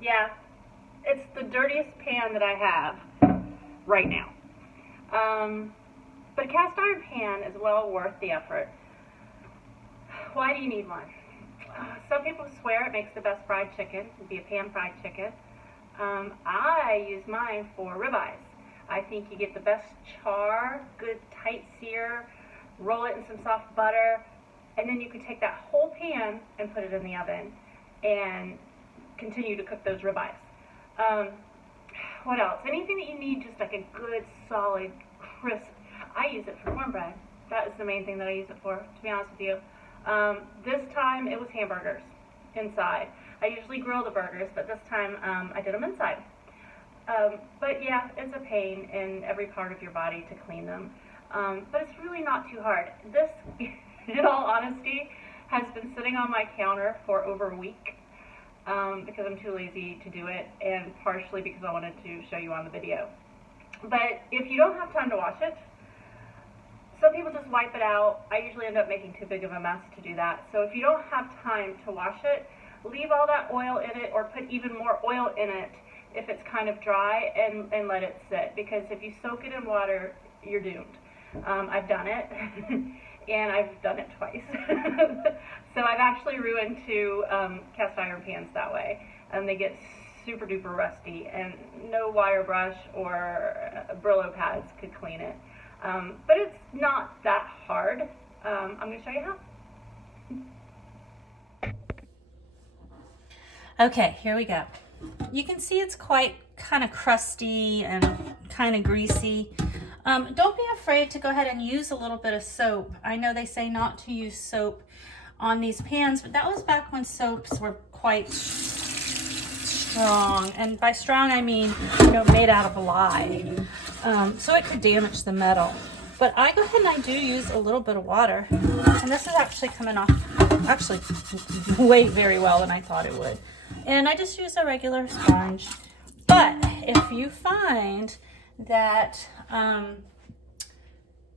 Yeah, it's the dirtiest pan that I have right now. But a cast iron pan is well worth the effort. Why do you need one? Some people swear it makes the best fried chicken. It'd be a pan fried chicken. I use mine for ribeyes. I think you get the best char, good tight sear, roll it in some soft butter, and then you can take that whole pan and put it in the oven and continue to cook those ribeyes. What else? Anything that you need just like a good, solid, crisp. I use it for cornbread. That is the main thing that I use it for, to be honest with you. This time it was hamburgers inside. I usually grill the burgers, but this time I did them inside. But yeah, it's a pain in every part of your body to clean them. But it's really not too hard. This, in all honesty, has been sitting on my counter for over a week because I'm too lazy to do it, and partially because I wanted to show you on the video. But if you don't have time to wash it, some people just wipe it out. I usually end up making too big of a mess to do that. So if you don't have time to wash it, leave all that oil in it or put even more oil in it if it's kind of dry and let it sit. Because if you soak it in water, you're doomed. I've done it, and I've done it twice. So I've actually ruined two cast iron pans that way. They get super duper rusty, and no wire brush or Brillo pads could clean it. But it's not that hard. I'm going to show you how. Okay, here we go. You can see it's quite kind of crusty and kind of greasy. Don't be afraid to go ahead and use a little bit of soap. I know they say not to use soap on these pans, but that was back when soaps were quite strong. And by strong, I mean, made out of lye. So it could damage the metal. But I go ahead and I do use a little bit of water. And this is actually coming off actually way very well than I thought it would. And I just use a regular sponge. But if you find that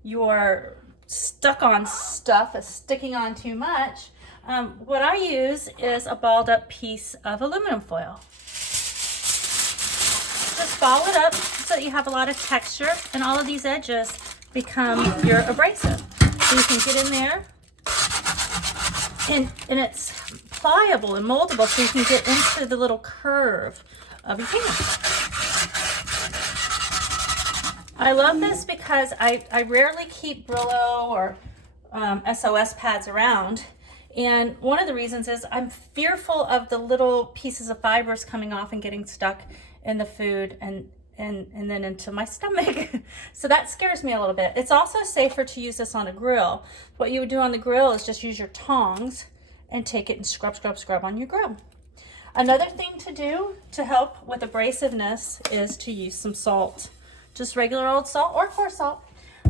your stuck on stuff is sticking on too much, what I use is a balled up piece of aluminum foil. Just ball it up so that you have a lot of texture and all of these edges become your abrasive. So you can get in there and it's pliable and moldable, so you can get into the little curve of your pan. I love this because I rarely keep Brillo or SOS pads around. And one of the reasons is I'm fearful of the little pieces of fibers coming off and getting stuck in the food and then into my stomach. So that scares me a little bit. It's also safer to use this on a grill. What you would do on the grill is just use your tongs and take it and scrub on your grill. Another thing to do to help with abrasiveness is to use some salt. Just regular old salt or coarse salt.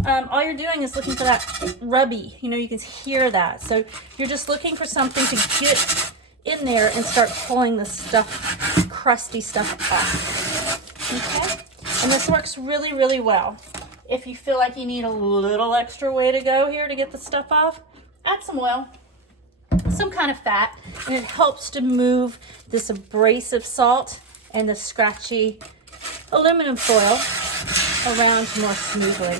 All you're doing is looking for that rubby, you can hear that. So you're just looking for something to get in there and start pulling the stuff, crusty stuff off. Okay? And this works really, really well. If you feel like you need a little extra way to go here to get the stuff off, add some oil, some kind of fat, and it helps to move this abrasive salt and the scratchy aluminum foil around more smoothly.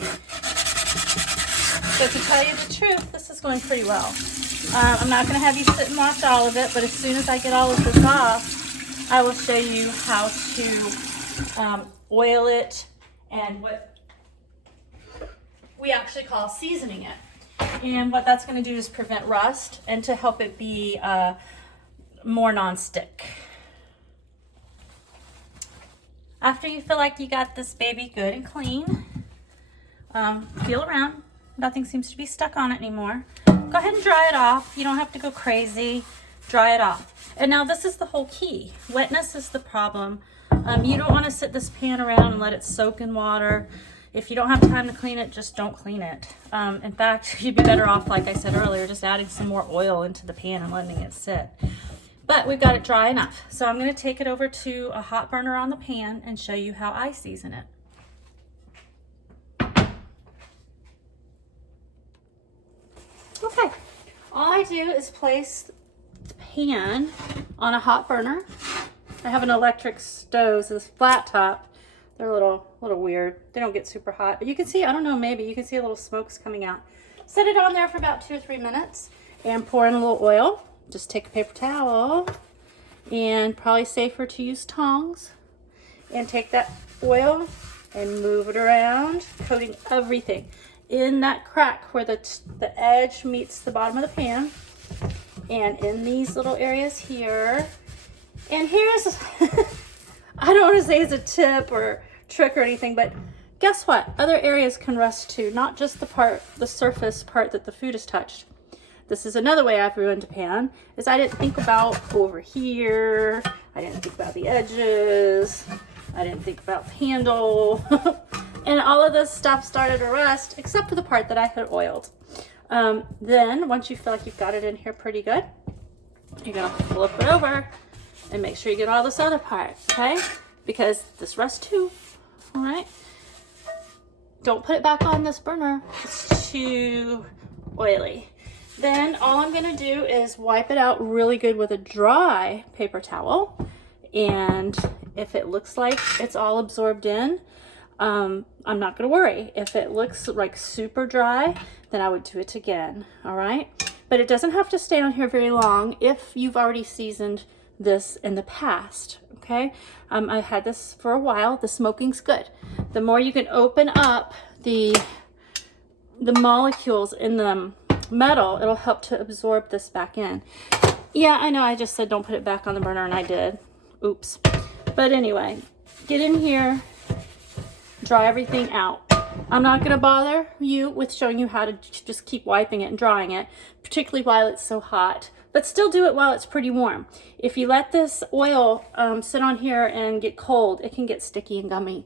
So to tell you the truth, this is going pretty well. I'm not going to have you sit and watch all of it, but as soon as I get all of this off, I will show you how to oil it and what we actually call seasoning it. And what that's going to do is prevent rust and to help it be more non-stick. After you feel like you got this baby good and clean, feel around. Nothing seems to be stuck on it anymore. Go ahead and dry it off. You don't have to go crazy. Dry it off. And now this is the whole key. Wetness is the problem. You don't want to sit this pan around and let it soak in water. If you don't have time to clean it, just don't clean it. In fact, you'd be better off, like I said earlier, just adding some more oil into the pan and letting it sit. But we've got it dry enough. So I'm going to take it over to a hot burner on the pan and show you how I season it. Okay, all I do is place the pan on a hot burner. I have an electric stove, so this flat top. They're a little weird. They don't get super hot, but you can see, I don't know, maybe you can see a little smokes coming out. Set it on there for about 2 or 3 minutes and pour in a little oil. Just take a paper towel, and probably safer to use tongs, and take that oil and move it around, coating everything in that crack where the edge meets the bottom of the pan, and in these little areas here. And here's, I don't want to say it's a tip or trick or anything, but guess what? Other areas can rust too, not just the surface part that the food is touched. This is another way I've ruined a pan, is I didn't think about over here. I didn't think about the edges. I didn't think about the handle. And all of this stuff started to rust, except for the part that I had oiled. Then, once you feel like you've got it in here pretty good, you're gonna flip it over and make sure you get all this other part, okay? Because this rusts too, all right? Don't put it back on this burner. It's too oily. Then all I'm gonna do is wipe it out really good with a dry paper towel. And if it looks like it's all absorbed in, I'm not gonna worry. If it looks like super dry, then I would do it again, all right? But it doesn't have to stay on here very long if you've already seasoned this in the past, okay? I had this for a while. The smoking's good. The more you can open up the molecules in the metal, it'll help to absorb this back in. Yeah, I know I just said don't put it back on the burner, and I did. Oops. But anyway, get in here, dry everything out. I'm not going to bother you with showing you how to just keep wiping it and drying it, particularly while it's so hot. But still do it while it's pretty warm. If you let this oil sit on here and get cold, it can get sticky and gummy.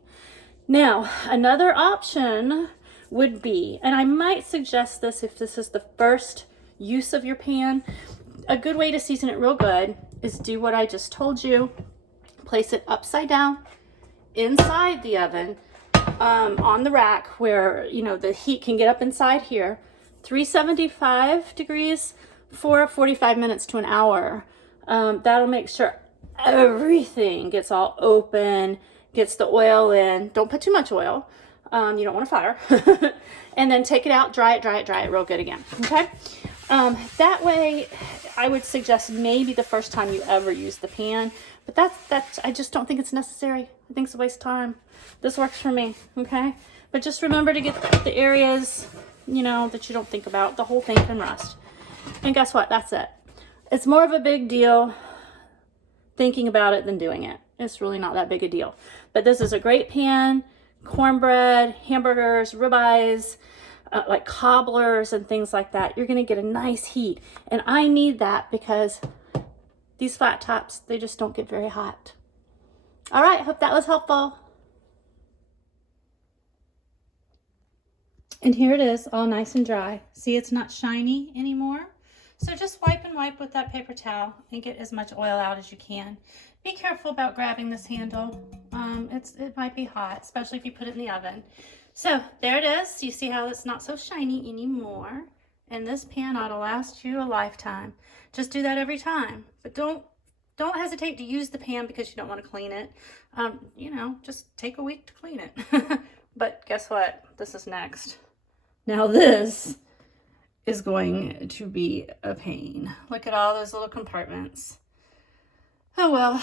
Now, another option would be, and I might suggest this if this is the first use of your pan, a good way to season it real good is do what I just told you. Place it upside down inside the oven, on the rack where, you know, the heat can get up inside here. 375 degrees for 45 minutes to an hour. That'll make sure everything gets all open, gets the oil in. Don't put too much oil. You don't want to fire. And then take it out, dry it real good again. Okay? That way, I would suggest maybe the first time you ever use the pan, but that's I just don't think it's necessary. I think it's a waste of time. This works for me, okay? But just remember to get the areas, you know, that you don't think about. The whole thing can rust. And guess what? That's it. It's more of a big deal thinking about it than doing it. It's really not that big a deal. But this is a great pan. Cornbread, hamburgers, ribeyes, like cobblers and things like that. You're going to get a nice heat. And I need that because these flat tops, they just don't get very hot. All right, hope that was helpful. And here it is, all nice and dry. See, it's not shiny anymore. So just wipe and wipe with that paper towel and get as much oil out as you can. Be careful about grabbing this handle. It might be hot, especially if you put it in the oven. So there it is. You see how it's not so shiny anymore. And this pan ought to last you a lifetime. Just do that every time. But don't hesitate to use the pan because you don't want to clean it. You know, just take a week to clean it. But guess what? This is next. Now this is going to be a pain. Look at all those little compartments. Oh well,